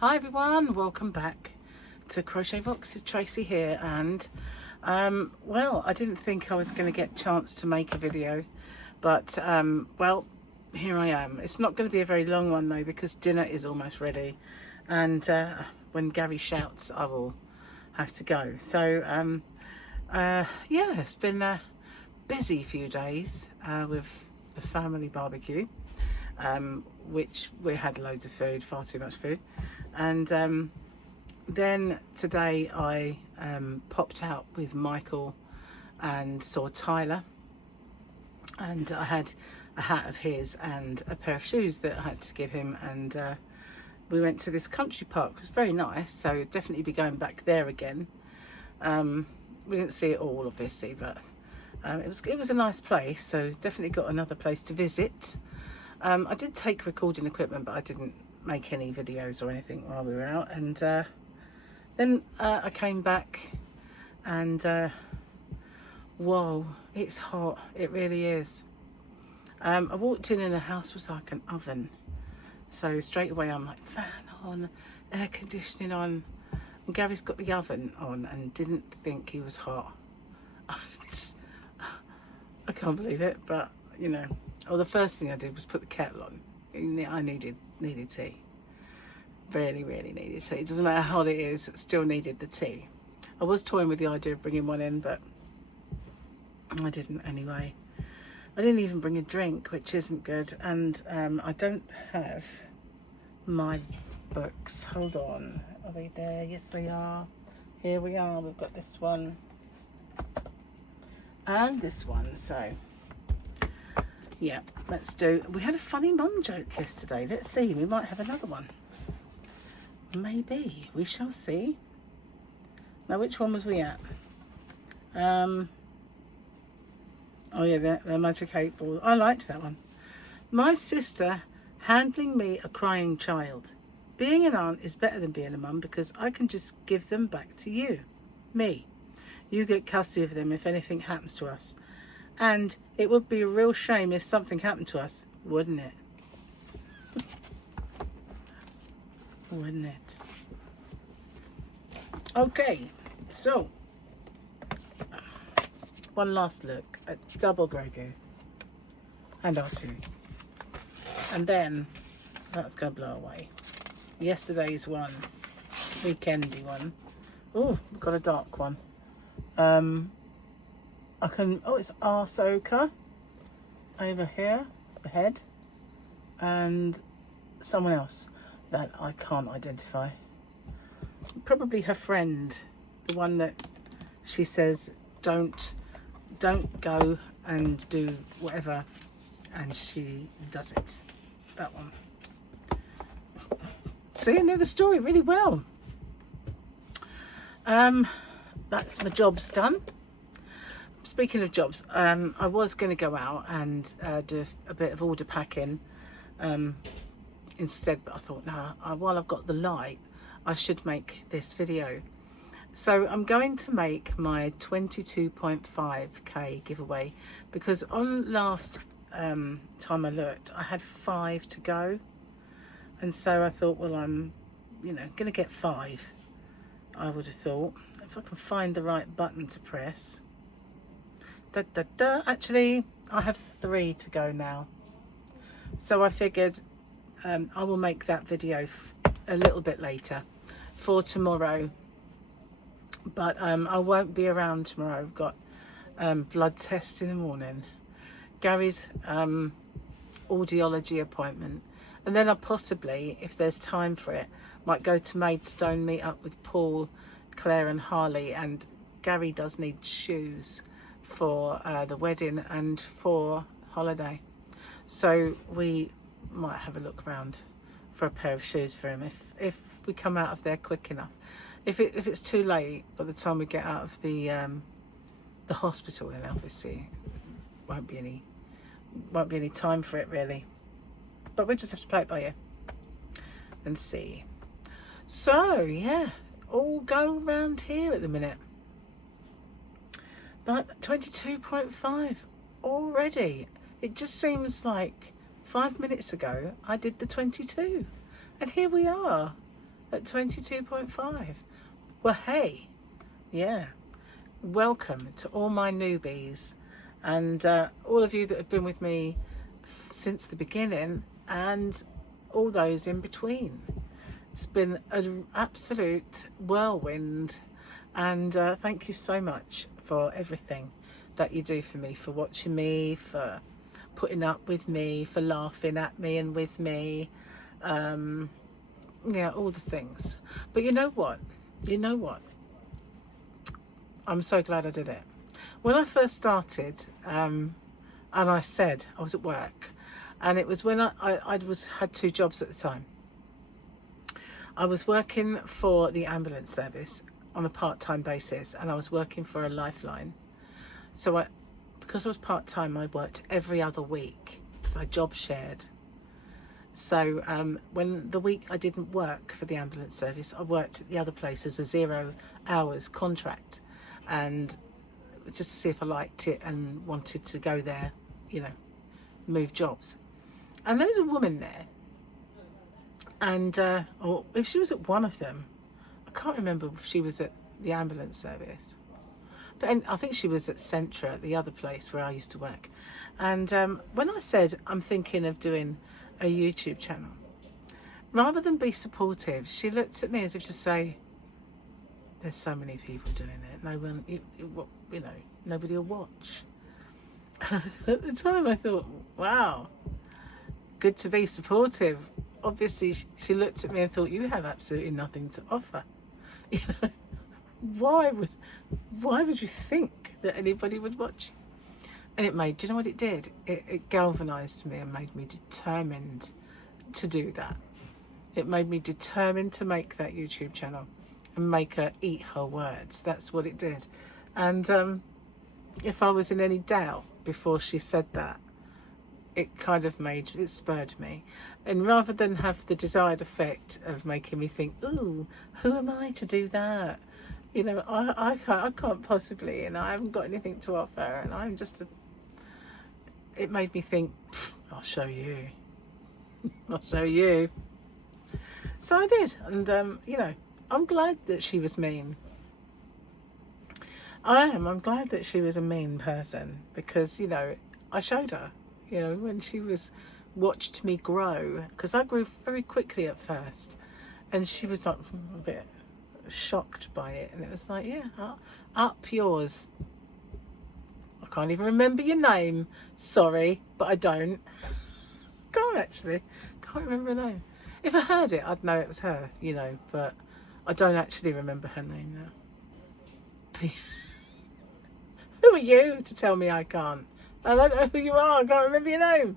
Hi everyone, welcome back to Crochet Vox. It's Tracy here, and well, I didn't think I was going to get a chance to make a video, but well, here I am. It's not going to be a very long one though, because dinner is almost ready, and when Gary shouts I will have to go. So yeah, it's been a busy few days with the family barbecue, which we had loads of food, far too much food. And then today I popped out with Michael and saw Tyler, and I had a hat of his and a pair of shoes that I had to give him, and we went to this country park. It was very nice, so definitely be going back there again. We didn't see it all obviously, but it was a nice place, so definitely got another place to visit. I did take recording equipment, but I didn't make any videos or anything while we were out. And then I came back, and whoa, it's hot. It really is. I walked in and the house was like an oven. So straight away I'm like, fan on, air conditioning on. And Gary's got the oven on and didn't think he was hot. I can't believe it, but you know. Well, the first thing I did was put the kettle on. I needed tea. Really needed tea. It doesn't matter how hot it is, it still needed the tea. I was toying with the idea of bringing one in, but I didn't anyway. I didn't even bring a drink, which isn't good. And I don't have my books. Hold on. Are they there? Yes, they are. Here we are. We've got this one and this one. So yeah, let's do. We had a funny mum joke yesterday. Let's see. We might have another one. Maybe. We shall see. Now, which one was we at? Oh yeah, the magic 8 ball. I liked that one. My sister handling me a crying child. Being an aunt is better than being a mum because I can just give them back to you. Me. You get custody of them if anything happens to us. And it would be a real shame if something happened to us, wouldn't it? Wouldn't it? Okay, so one last look at double Grogu and R2. And then that's going to blow away. Yesterday's one, weekendy one. Oh, we've got a dark one. I can, oh, it's Ahsoka over here, the head, and someone else that I can't identify. Probably her friend, the one that she says don't go and do whatever, and she does it. That one. See, I know the story really well. That's my job's done. Speaking of jobs, I was going to go out and do a bit of order packing instead, but I thought, no, while I've got the light, I should make this video. So I'm going to make my 22.5k giveaway, because on last time I looked, I had 5 to go, and so I thought, well, I'm going to get 5. I would have thought, if I can find the right button to press. Actually, I have 3 to go now, so I figured I will make that video a little bit later for tomorrow, but I won't be around tomorrow. I've got blood test in the morning, Gary's audiology appointment, and then I possibly, if there's time for it, might go to Maidstone, meet up with Paul, Claire and Harley, and Gary does need shoes for the wedding and for holiday, so we might have a look around for a pair of shoes for him if we come out of there quick enough. If it's too late by the time we get out of the hospital, then obviously won't be any time for it really, but we'll just have to play it by ear and see. So yeah, all go around here at the minute. But 22.5 already. It just seems like 5 minutes ago I did the 22, and here we are at 22.5. Well, hey, yeah, welcome to all my newbies and all of you that have been with me since the beginning and all those in between. It's been an absolute whirlwind, and thank you so much for everything that you do for me, for watching me, for putting up with me, for laughing at me and with me, yeah, all the things. But you know what, I'm so glad I did it. When I first started, and I said I was at work, and it was when I had 2 jobs at the time. I was working for the ambulance service on a part-time basis, and I was working for a lifeline. So because I was part-time, I worked every other week because I job shared. So when the week I didn't work for the ambulance service, I worked at the other place as a 0 hours contract, and just to see if I liked it and wanted to go there, you know, move jobs. And there was a woman there, and or if she was at one of them, I can't remember if she was at the ambulance service, but I think she was at Centra, the other place where I used to work. And when I said I'm thinking of doing a YouTube channel, rather than be supportive, she looked at me as if to say, there's so many people doing it, no one, you know, nobody will watch. At the time I thought, wow, good to be supportive. Obviously she looked at me and thought, you have absolutely nothing to offer. You know, why would you think that anybody would watch? And it made, do you know what it did? It galvanized me and made me determined to do that. It made me determined to make that YouTube channel and make her eat her words. That's what it did. And if I was in any doubt before she said that, it kind of it spurred me. And rather than have the desired effect of making me think, ooh, who am I to do that? You know, I can't possibly, and I haven't got anything to offer, and I'm just it made me think, I'll show you. I'll show you. So I did, and you know, I'm glad that she was mean. I'm glad that she was a mean person, because, you know, I showed her, you know, when she watched me grow, because I grew very quickly at first, and she was like a bit shocked by it, and it was like, yeah, up yours. I can't even remember your name, sorry, but I don't. Can't remember her name. If I heard it, I'd know it was her, you know, but I don't actually remember her name now. Who are you to tell me I can't? I don't know who you are. I can't remember your name.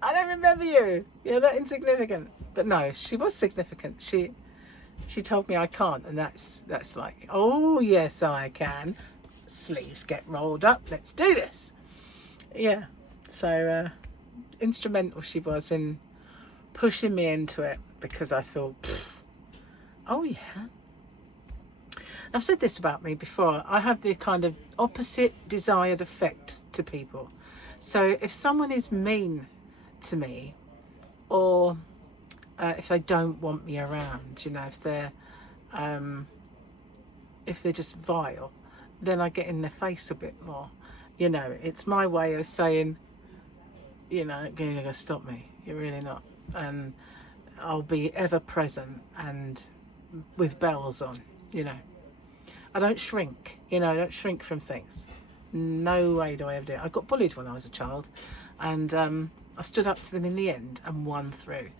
I don't remember you. You're that insignificant. But no, she was significant. She told me I can't, and that's like, oh yes I can. Sleeves get rolled up. Let's do this. Yeah. So instrumental she was in pushing me into it, because I thought, oh yeah. I've said this about me before. I have the kind of opposite desired effect to people. So if someone is mean to me, or if they don't want me around, you know, if they're just vile, then I get in their face a bit more. You know, it's my way of saying, you know, you're going to stop me. You're really not. And I'll be ever present and with bells on, you know. I don't shrink, you know, I don't shrink from things. No way do I ever do it. I got bullied when I was a child, and I stood up to them in the end and won through.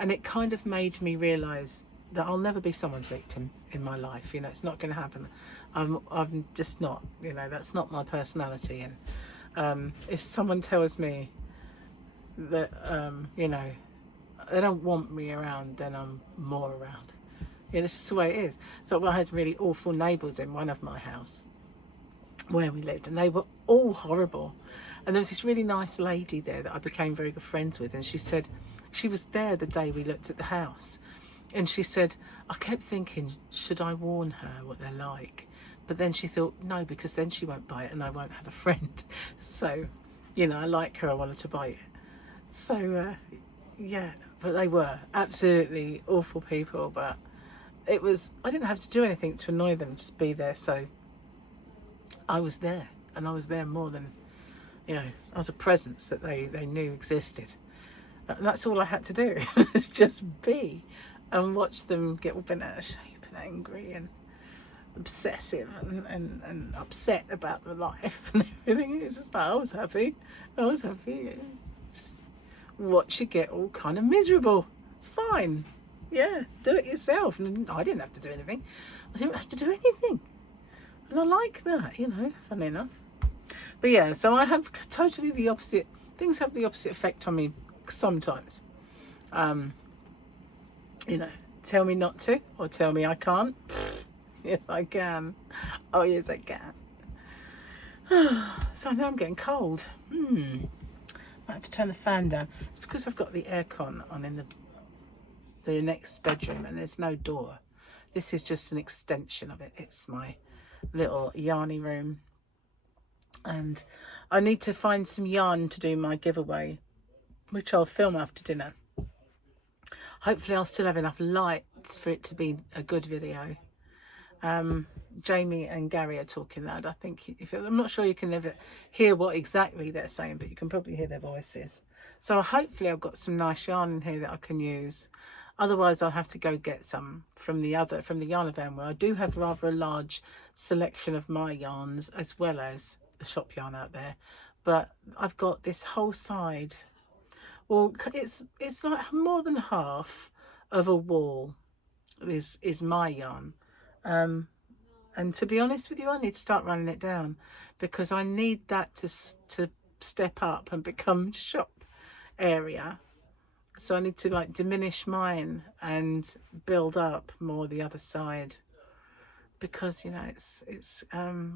And it kind of made me realise that I'll never be someone's victim in my life. You know, it's not going to happen. I'm just not, you know, that's not my personality. And if someone tells me that, you know, they don't want me around, then I'm more around. Yeah, this is the way it is. So I had really awful neighbours in one of my house where we lived, and they were all horrible. And there was this really nice lady there that I became very good friends with, and she said, she was there the day we looked at the house, and she said, I kept thinking, should I warn her what they're like? But then she thought, no, because then she won't buy it and I won't have a friend. So, you know, I like her, I wanted to buy it. So, yeah, but they were absolutely awful people, but I didn't have to do anything to annoy them, just be there. So I was there, and I was there more than, you know, I was a presence that they knew existed. And that's all I had to do, was just be and watch them get all bent out of shape and angry and obsessive and upset about the life and everything. It's just like, I was happy. Just watch you get all kind of miserable. It's fine. Yeah, do it yourself. And I didn't have to do anything. I didn't have to do anything. And I like that, you know, funny enough. But yeah, so I have totally the opposite. Things have the opposite effect on me sometimes. You know, tell me not to or tell me I can't. Yes, I can. Oh, yes, I can. So now I'm getting cold. Might have to turn the fan down. It's because I've got the aircon on in the next bedroom, and there's no door. This is just an extension of it. It's my little yarny room, and I need to find some yarn to do my giveaway, which I'll film after dinner. Hopefully I'll still have enough lights for it to be a good video. Jamie and Gary are talking loud. I think I'm not sure you can ever hear what exactly they're saying, but you can probably hear their voices. So hopefully I've got some nice yarn in here that I can use. Otherwise I'll have to go get some from the yarn van, where I do have rather a large selection of my yarns as well as the shop yarn out there. But I've got this whole side. Well, it's like more than half of a wall is my yarn. And to be honest with you, I need to start running it down, because I need that to step up and become shop area. So I need to like diminish mine and build up more the other side, because, you know, it's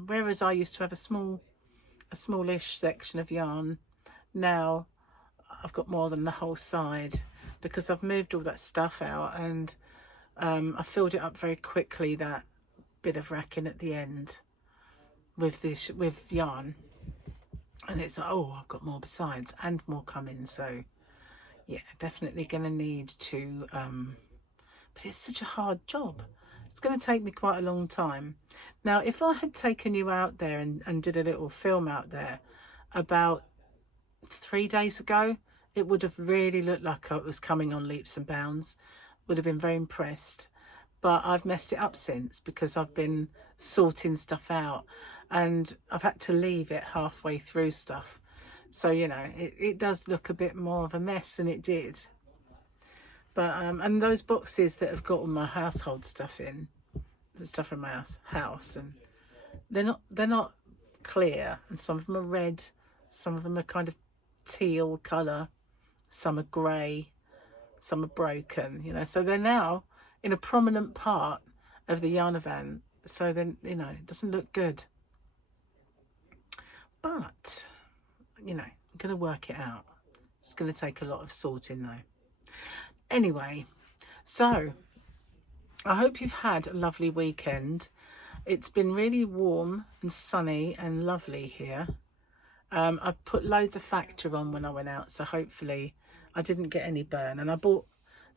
whereas I used to have a smallish section of yarn, now I've got more than the whole side, because I've moved all that stuff out, and I filled it up very quickly, that bit of racking at the end with yarn, and it's like, oh, I've got more besides, and more coming. So yeah, definitely gonna need to but it's such a hard job. It's going to take me quite a long time. Now, if I had taken you out there and did a little film out there about 3 days ago, it would have really looked like I was coming on leaps and bounds. Would have been very impressed. But I've messed it up since, because I've been sorting stuff out, and I've had to leave it halfway through stuff. So, you know, it does look a bit more of a mess than it did. But and those boxes that have got all my household stuff in, the stuff from my house, and they're not clear, and some of them are red, some of them are kind of teal colour, some are grey, some are broken, you know, so they're now in a prominent part of the yarn van, so then, you know, it doesn't look good. But, you know, I'm going to work it out. It's going to take a lot of sorting though. Anyway, so I hope you've had a lovely weekend. It's been really warm and sunny and lovely here. I put loads of Factor on when I went out, so hopefully I didn't get any burn. And I bought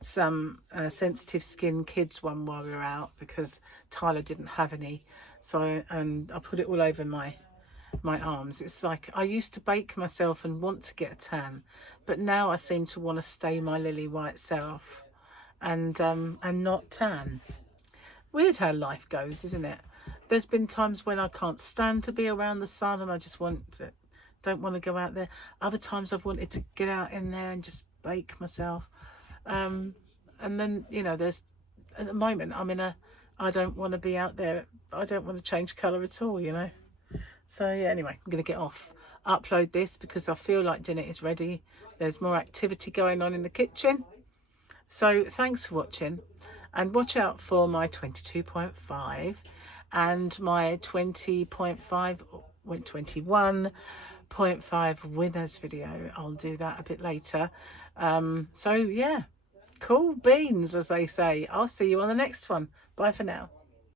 some sensitive skin kids one while we were out, because Tyler didn't have any. So I put it all over my arms. It's like I used to bake myself and want to get a tan, but now I seem to want to stay my lily white self and not tan. Weird how life goes, isn't it? There's been times when I can't stand to be around the sun and I just don't want to go out there. Other times I've wanted to get out in there and just bake myself. And then, you know, there's at the moment I don't want to be out there. I don't want to change colour at all, you know. So yeah, anyway, I'm going to get off, upload this, because I feel like dinner is ready. There's more activity going on in the kitchen. So thanks for watching, and watch out for my 22.5 and my 20.5, 21.5 winners video. I'll do that a bit later. So yeah, cool beans, as they say. I'll see you on the next one. Bye for now.